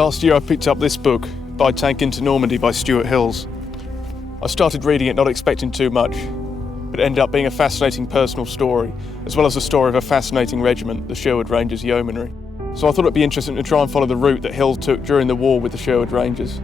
Last year I picked up this book, By Tank into Normandy by Stuart Hills. I started reading it not expecting too much, but it ended up being a fascinating personal story, as well as the story of a fascinating regiment, the Sherwood Rangers Yeomanry. So I thought it'd be interesting to try and follow the route that Hills took during the war with the Sherwood Rangers.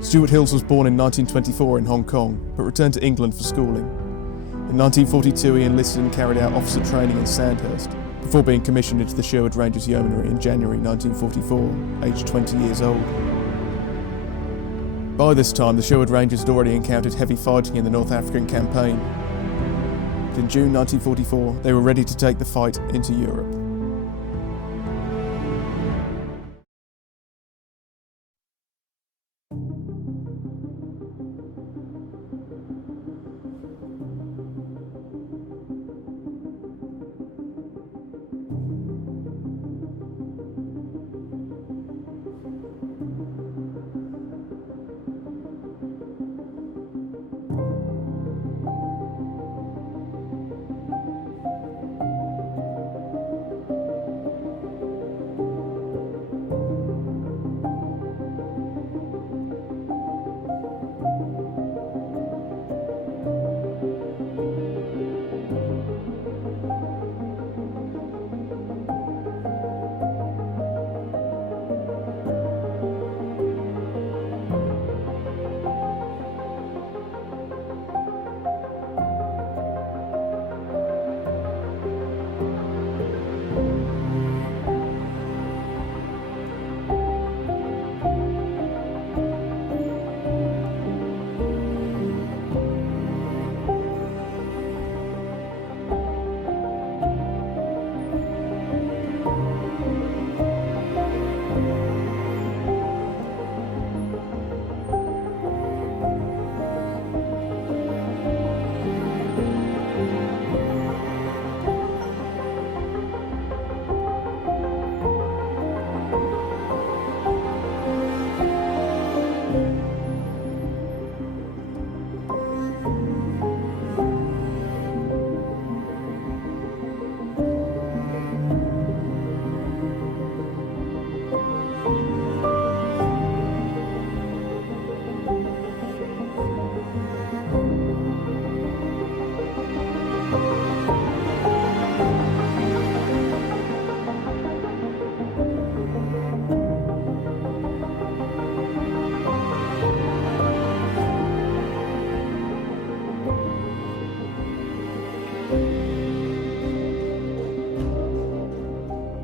Stuart Hills was born in 1924 in Hong Kong, but returned to England for schooling. In 1942 he enlisted and carried out officer training in Sandhurst, before being commissioned into the Sherwood Rangers Yeomanry in January 1944, aged 20 years old. By this time the Sherwood Rangers had already encountered heavy fighting in the North African campaign. But in June 1944 they were ready to take the fight into Europe.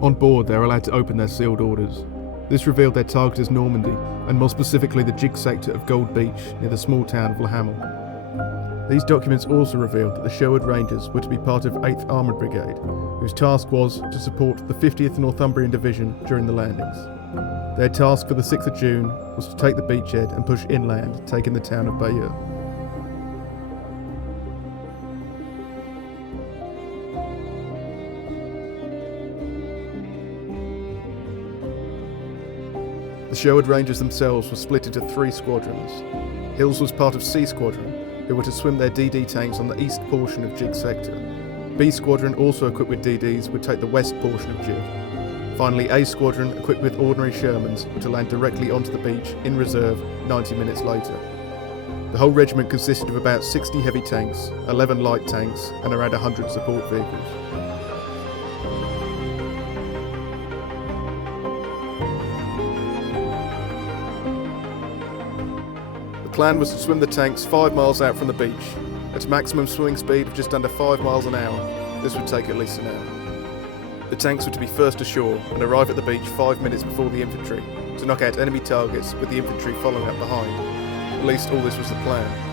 On board, they were allowed to open their sealed orders. This revealed their target as Normandy, and more specifically the Gig sector of Gold Beach, near the small town of Lahamel. These documents also revealed that the Sherwood Rangers were to be part of 8th Armoured Brigade, whose task was to support the 50th Northumbrian Division during the landings. Their task for the 6th of June was to take the beachhead and push inland, taking the town of Bayeux. The Sherwood Rangers themselves were split into 3 squadrons. Hills was part of C Squadron, who were to swim their DD tanks on the east portion of Gig sector. B Squadron, also equipped with DDs, would take the west portion of Gig. Finally, A Squadron, equipped with ordinary Shermans, were to land directly onto the beach, in reserve, 90 minutes later. The whole regiment consisted of about 60 heavy tanks, 11 light tanks, and around 100 support vehicles. The plan was to swim the tanks 5 miles out from the beach, at a maximum swimming speed of just under 5 miles an hour. This would take at least an hour. The tanks were to be first ashore and arrive at the beach 5 minutes before the infantry, to knock out enemy targets with the infantry following up behind. At least all this was the plan.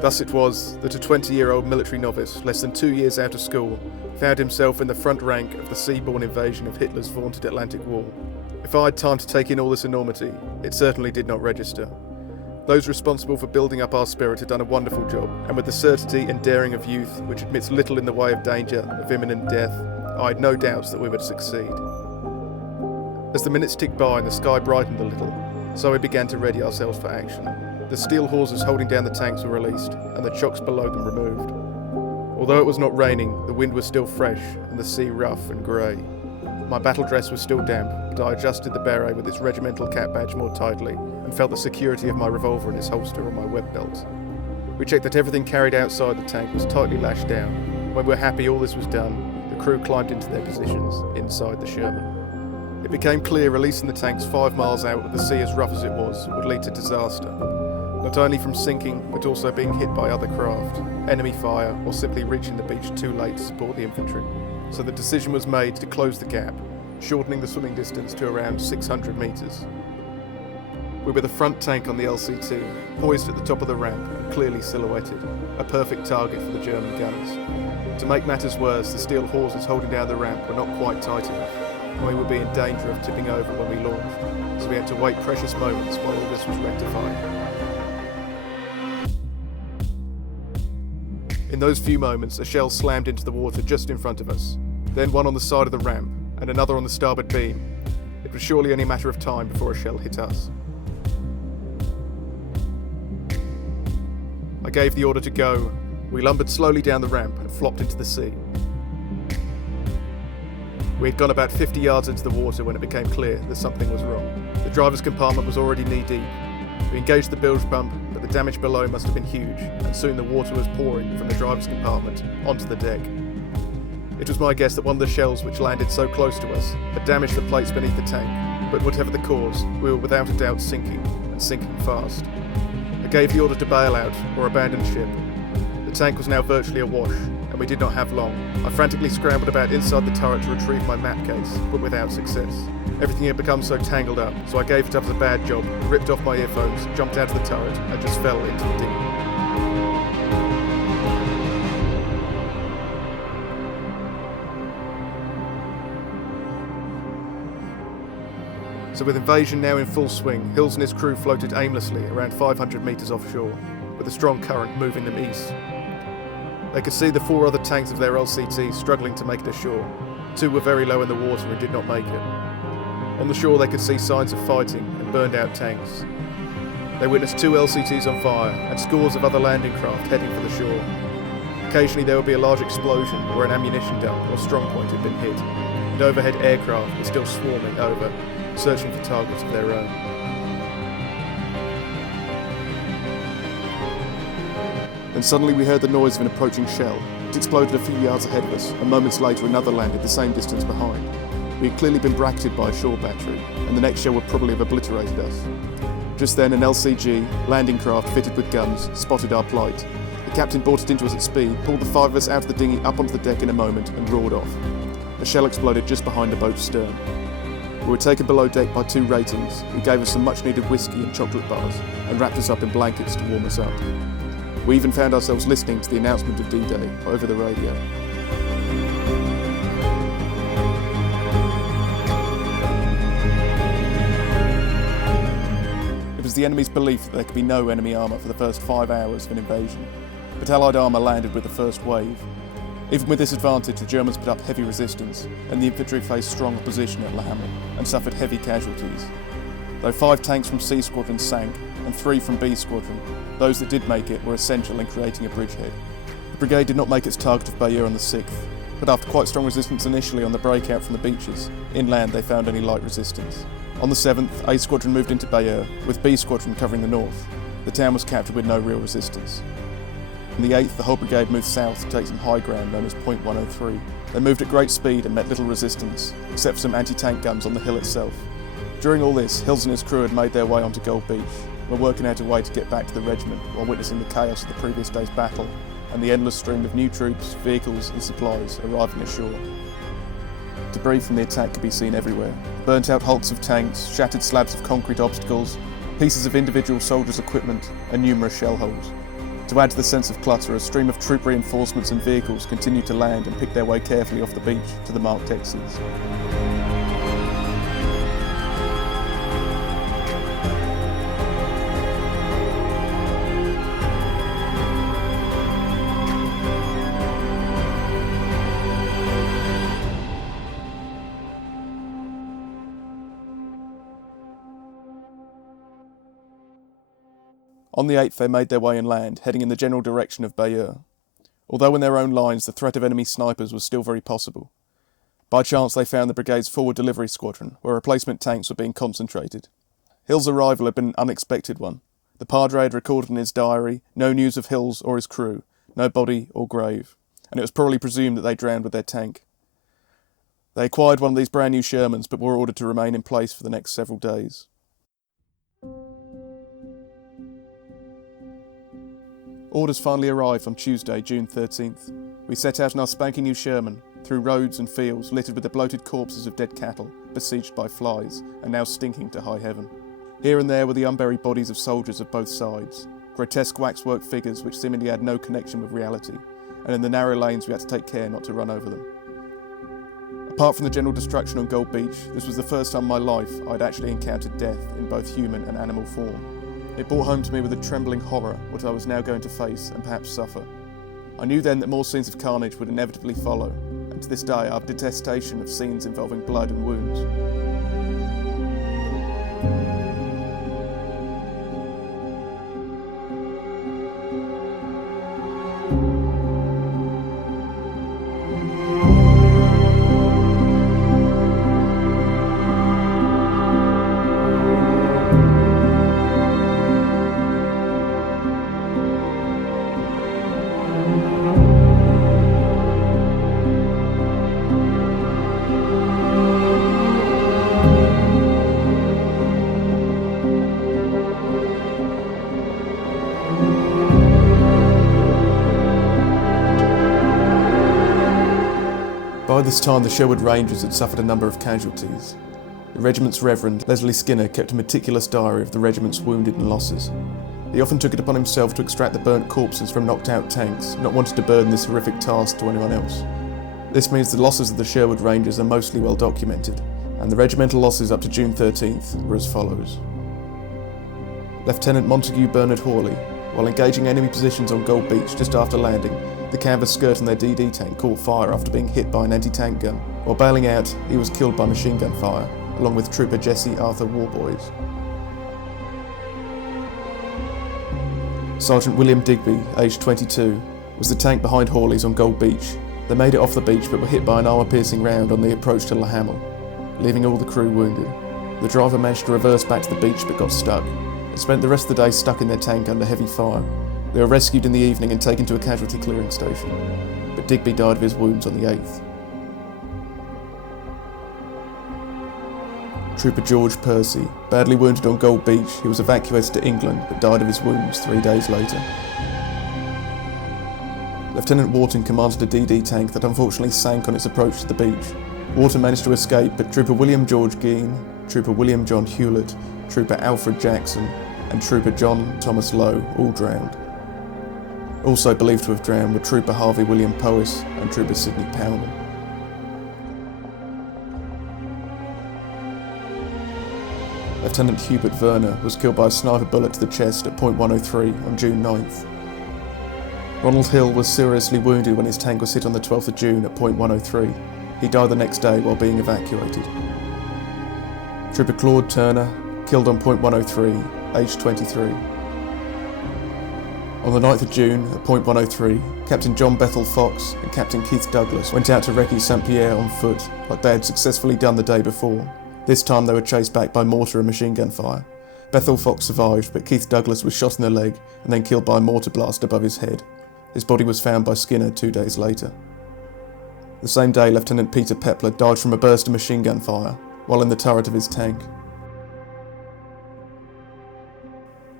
Thus it was that a 20-year-old military novice, less than 2 years out of school, found himself in the front rank of the seaborne invasion of Hitler's vaunted Atlantic Wall. If I had time to take in all this enormity, it certainly did not register. Those responsible for building up our spirit had done a wonderful job, and with the certainty and daring of youth, which admits little in the way of danger, of imminent death, I had no doubts that we would succeed. As the minutes ticked by and the sky brightened a little, so we began to ready ourselves for action. The steel hawsers holding down the tanks were released, and the chocks below them removed. Although it was not raining, the wind was still fresh, and the sea rough and grey. My battle dress was still damp, but I adjusted the beret with its regimental cap badge more tightly, and felt the security of my revolver in its holster on my web belt. We checked that everything carried outside the tank was tightly lashed down. When we were happy all this was done, the crew climbed into their positions inside the Sherman. It became clear releasing the tanks 5 miles out with the sea as rough as it was would lead to disaster, not only from sinking but also being hit by other craft, enemy fire, or simply reaching the beach too late to support the infantry. So the decision was made to close the gap, shortening the swimming distance to around 600 metres. We were the front tank on the LCT, poised at the top of the ramp and clearly silhouetted, a perfect target for the German gunners. To make matters worse, the steel hawsers holding down the ramp were not quite tight enough, and we would be in danger of tipping over when we launched, so we had to wait precious moments while all this was rectified. In those few moments, a shell slammed into the water just in front of us, then one on the side of the ramp, and another on the starboard beam. It was surely only a matter of time before a shell hit us. I gave the order to go. We lumbered slowly down the ramp and flopped into the sea. We had gone about 50 yards into the water when it became clear that something was wrong. The driver's compartment was already knee-deep. We engaged the bilge pump, but the damage below must have been huge, and soon the water was pouring from the driver's compartment onto the deck. It was my guess that one of the shells which landed so close to us had damaged the plates beneath the tank, but whatever the cause, we were without a doubt sinking, and sinking fast. I gave the order to bail out, or abandon ship. The tank was now virtually awash, and we did not have long. I frantically scrambled about inside the turret to retrieve my map case, but without success. Everything had become so tangled up, so I gave it up as a bad job, ripped off my earphones, jumped out of the turret, and just fell into the dinghy. So with invasion now in full swing, Hills and his crew floated aimlessly around 500 metres offshore, with a strong current moving them east. They could see the 4 other tanks of their LCT struggling to make it ashore. 2 were very low in the water and did not make it. On the shore they could see signs of fighting and burned out tanks. They witnessed 2 LCTs on fire and scores of other landing craft heading for the shore. Occasionally there would be a large explosion where an ammunition dump or strong point had been hit, and overhead aircraft were still swarming over, searching for targets of their own. Then suddenly we heard the noise of an approaching shell. It exploded a few yards ahead of us, and moments later another landed the same distance behind. We had clearly been bracketed by a shore battery, and the next shell would probably have obliterated us. Just then an LCG, landing craft fitted with guns, spotted our plight. The captain brought it into us at speed, pulled the 5 of us out of the dinghy up onto the deck in a moment, and roared off. A shell exploded just behind the boat's stern. We were taken below deck by 2 ratings, who gave us some much needed whiskey and chocolate bars, and wrapped us up in blankets to warm us up. We even found ourselves listening to the announcement of D-Day over the radio. It was the enemy's belief that there could be no enemy armour for the first 5 hours of an invasion, but Allied armour landed with the first wave. Even with this advantage, the Germans put up heavy resistance, and the infantry faced strong opposition at Le Hamel and suffered heavy casualties. Though 5 tanks from C Squadron sank, and 3 from B Squadron, those that did make it were essential in creating a bridgehead. The brigade did not make its target of Bayeux on the 6th, but after quite strong resistance initially on the breakout from the beaches, inland they found only light resistance. On the 7th, A Squadron moved into Bayeux, with B Squadron covering the north. The town was captured with no real resistance. On the 8th, the whole brigade moved south to take some high ground known as Point 103. They moved at great speed and met little resistance, except for some anti-tank guns on the hill itself. During all this, Hills and his crew had made their way onto Gold Beach, were working out a way to get back to the regiment while witnessing the chaos of the previous day's battle and the endless stream of new troops, vehicles and supplies arriving ashore. Debris from the attack could be seen everywhere. Burnt out hulks of tanks, shattered slabs of concrete obstacles, pieces of individual soldiers' equipment and numerous shell holes. To add to the sense of clutter, a stream of troop reinforcements and vehicles continued to land and pick their way carefully off the beach to the marked exits. On the 8th they made their way inland, heading in the general direction of Bayeux. Although in their own lines the threat of enemy snipers was still very possible. By chance they found the brigade's forward delivery squadron, where replacement tanks were being concentrated. Hill's arrival had been an unexpected one. The Padre had recorded in his diary no news of Hills or his crew, no body or grave, and it was probably presumed that they drowned with their tank. They acquired one of these brand new Shermans, but were ordered to remain in place for the next several days. Orders finally arrived on Tuesday, June 13th. We set out in our spanking new Sherman, through roads and fields littered with the bloated corpses of dead cattle, besieged by flies, and now stinking to high heaven. Here and there were the unburied bodies of soldiers of both sides, grotesque waxwork figures which seemingly had no connection with reality, and in the narrow lanes we had to take care not to run over them. Apart from the general destruction on Gold Beach, this was the first time in my life I'd actually encountered death in both human and animal form. It brought home to me with a trembling horror what I was now going to face and perhaps suffer. I knew then that more scenes of carnage would inevitably follow, and to this day I have a detestation of scenes involving blood and wounds. By this time, the Sherwood Rangers had suffered a number of casualties. The regiment's Reverend, Leslie Skinner, kept a meticulous diary of the regiment's wounded and losses. He often took it upon himself to extract the burnt corpses from knocked-out tanks, not wanting to burden this horrific task to anyone else. This means the losses of the Sherwood Rangers are mostly well documented, and the regimental losses up to June 13th were as follows. Lieutenant Montague Bernard Hawley, while engaging enemy positions on Gold Beach just after landing, the canvas skirt on their DD tank caught fire after being hit by an anti-tank gun. While bailing out, he was killed by machine gun fire, along with Trooper Jesse Arthur Warboys. Sergeant William Digby, aged 22, was the tank behind Hawley's on Gold Beach. They made it off the beach but were hit by an armour-piercing round on the approach to La Hamel, leaving all the crew wounded. The driver managed to reverse back to the beach but got stuck. They spent the rest of the day stuck in their tank under heavy fire. They were rescued in the evening and taken to a casualty clearing station, but Digby died of his wounds on the 8th. Trooper George Percy, badly wounded on Gold Beach, he was evacuated to England but died of his wounds 3 days later. Lieutenant Wharton commanded a DD tank that unfortunately sank on its approach to the beach. Wharton managed to escape, but Trooper William George Gein, Trooper William John Hewlett, Trooper Alfred Jackson, and Trooper John Thomas Lowe all drowned. Also believed to have drowned were Trooper Harvey William Powys and Trooper Sidney Pownall. Lieutenant Hubert Werner was killed by a sniper bullet to the chest at point 103 on June 9th. Ronald Hill was seriously wounded when his tank was hit on the 12th of June at point 103. He died the next day while being evacuated. Trooper Claude Turner, killed on point 103, aged 23. On the 9th of June, at point 103, Captain John Bethel Fox and Captain Keith Douglas went out to Recce Saint-Pierre on foot, like they had successfully done the day before. This time they were chased back by mortar and machine gun fire. Bethel Fox survived, but Keith Douglas was shot in the leg and then killed by a mortar blast above his head. His body was found by Skinner 2 days later. The same day, Lieutenant Peter Pepler died from a burst of machine gun fire while in the turret of his tank.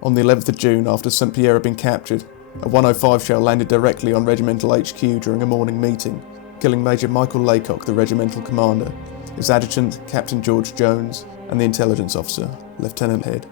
On the 11th of June, after Saint-Pierre had been captured, a 105 shell landed directly on Regimental HQ during a morning meeting, killing Major Michael Laycock, the regimental commander, his adjutant, Captain George Jones, and the intelligence officer, Lieutenant Head.